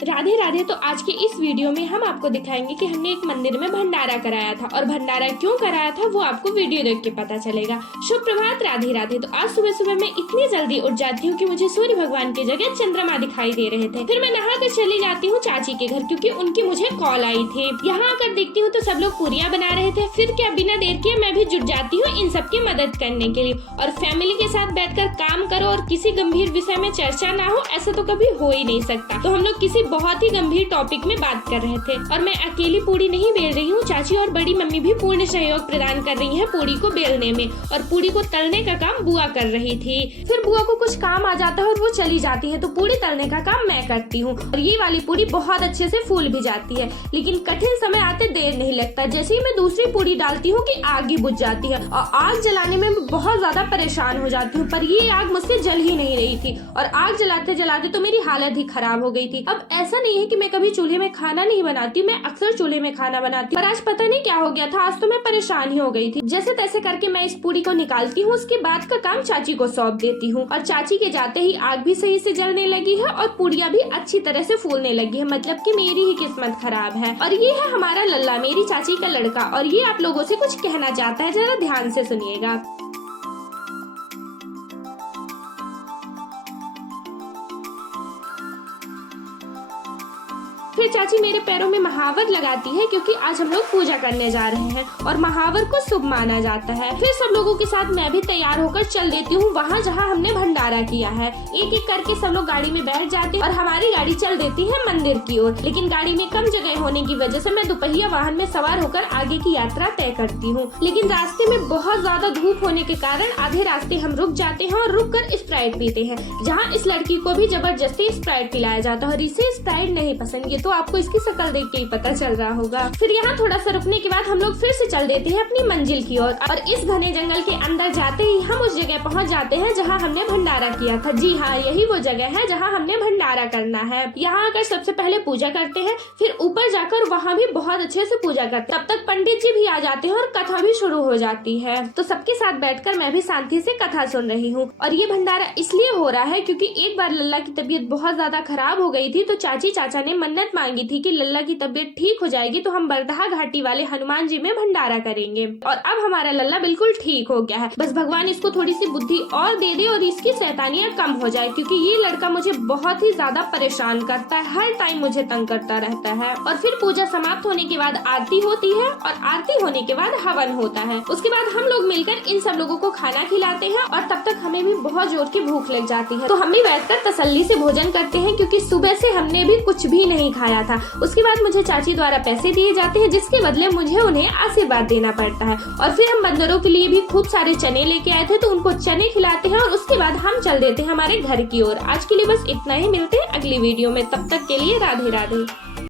राधे राधे। तो आज के इस वीडियो में हम आपको दिखाएंगे कि हमने एक मंदिर में भंडारा कराया था और भंडारा क्यों कराया था वो आपको वीडियो देख के पता चलेगा। शुभ प्रभात, राधे राधे। तो आज सुबह सुबह मैं इतनी जल्दी उठ जाती हूँ कि मुझे सूर्य भगवान की जगह चंद्रमा दिखाई दे रहे थे। फिर मैं नहा कर चली जाती हूँ चाची के घर, क्योंकि उनकी मुझे कॉल आई थी। यहाँ आकर देखती हूँ तो सब लोग पूरियाँ बना रहे थे। फिर क्या बिना देर किए मैं भी जुट जाती हूँ इन सबकी मदद करने के लिए। और फैमिली के साथ बैठकर काम करो और किसी गंभीर विषय में चर्चा ना हो, ऐसा तो कभी हो ही नहीं सकता। तो हम लोग किसी बहुत ही गंभीर टॉपिक में बात कर रहे थे। और मैं अकेली पूरी नहीं बेल रही हूँ, चाची और बड़ी मम्मी भी पूर्ण सहयोग प्रदान कर रही है पूरी को बेलने में। और पूरी को तलने का काम बुआ कर रही थी। फिर बुआ को कुछ काम आ जाता है और वो चली जाती है, तो पूरी तलने का काम मैं करती हूँ। और ये वाली पूरी बहुत अच्छे से फूल भी जाती है, लेकिन कठिन समय आते देर नहीं लगता। जैसे ही मैं दूसरी पूरी डालती हूँ कि आग ही बुझ जाती है और आग जलाने में मैं बहुत ज्यादा परेशान हो जाती हूँ। पर ये आग मुझसे जल ही नहीं रही थी और आग जलाते जलाते तो मेरी हालत ही खराब हो गई थी। अब ऐसा नहीं है कि मैं कभी चूल्हे में खाना नहीं बनाती, मैं अक्सर चूल्हे में खाना बनाती हूँ। पर आज पता नहीं क्या हो गया था, आज तो मैं परेशान ही हो गई थी। जैसे तैसे करके मैं इस पूरी को निकालती हूँ, उसके बाद का काम चाची को सौंप देती हूँ। और चाची के जाते ही आग भी सही से जलने लगी है और पूरियाँ भी अच्छी तरह से फूलने लगी है। मतलब कि मेरी ही किस्मत खराब है। और ये है हमारा लल्ला, मेरी चाची का लड़का, और ये आप लोगों से कुछ कहना चाहता है, जरा ध्यान से सुनिएगा। फिर चाची मेरे पैरों में महावर लगाती है, क्योंकि आज हम लोग पूजा करने जा रहे हैं और महावर को शुभ माना जाता है। फिर सब लोगों के साथ मैं भी तैयार होकर चल देती हूँ वहाँ जहाँ हमने भंडारा किया है। एक एक करके सब लोग गाड़ी में बैठ जाते हैं और हमारी गाड़ी चल देती है मंदिर की ओर। लेकिन गाड़ी में कम जगह होने की वजह से मैं दोपहिया वाहन में सवार होकर आगे की यात्रा तय करती हूँ। लेकिन रास्ते में बहुत ज्यादा धूप होने के कारण आधे रास्ते हम रुक जाते हैं और रुक कर स्प्राइट पीते हैं, जहाँ इस लड़की को भी जबरदस्ती स्प्राइट पिलाया जाता है और इसे स्प्राइट नहीं पसंद। ये तो आपको इसकी शक्ल देख के ही पता चल रहा होगा। फिर यहाँ थोड़ा सा रुकने के बाद हम लोग फिर से चल देते हैं अपनी मंजिल की ओर। और इस घने जंगल के अंदर जाते ही हम उस जगह पहुँच जाते हैं जहाँ हमने भंडारा किया था। जी हाँ, यही वो जगह है जहाँ हमने भंडारा करना है। यहाँ आकर सबसे पहले पूजा करते हैं, फिर ऊपर जाकर वहाँ भी बहुत अच्छे से पूजा करते हैं। तब तक पंडित जी भी आ जाते हैं और कथा भी शुरू हो जाती है। तो सबके साथ बैठकर मैं भी शांति से कथा सुन रही हूँ। और ये भंडारा इसलिए हो रहा है क्योंकि एक बार लल्ला की तबीयत बहुत ज्यादा खराब हो गई थी, तो चाची चाचा ने मन्नत मांगी थी कि लल्ला की तबीयत ठीक हो जाएगी तो हम बरदहा घाटी वाले हनुमान जी में भंडारा करेंगे। और अब हमारा लल्ला बिल्कुल ठीक हो गया है। बस भगवान इसको थोड़ी सी बुद्धि और दे दे और इसकी शैतानियां कम हो जाए, क्योंकि ये लड़का मुझे बहुत ही ज्यादा परेशान करता है, हर टाइम मुझे तंग करता रहता है। और फिर पूजा समाप्त होने के बाद आरती होती है और आरती होने के बाद हवन होता है। उसके बाद हम लोग मिलकर इन सब लोगों को खाना खिलाते हैं और तब तक हमें भी बहुत जोर की भूख लग जाती है, तो हम भी बैठकर तसल्ली से भोजन करते हैं, क्योंकि सुबह से हमने भी कुछ भी नहीं खाया था। उसके बाद मुझे चाची द्वारा पैसे दिए जाते हैं, जिसके बदले मुझे उन्हें आशीर्वाद देना पड़ता है। और फिर हम बंदरों के लिए भी खूब सारे चने लेके आए थे, तो उनको चने खिलाते हैं और उसके बाद हम चल देते हैं हमारे घर की ओर। आज के लिए बस इतना ही, मिलते हैं अगली वीडियो में। तब तक के लिए राधे राधे।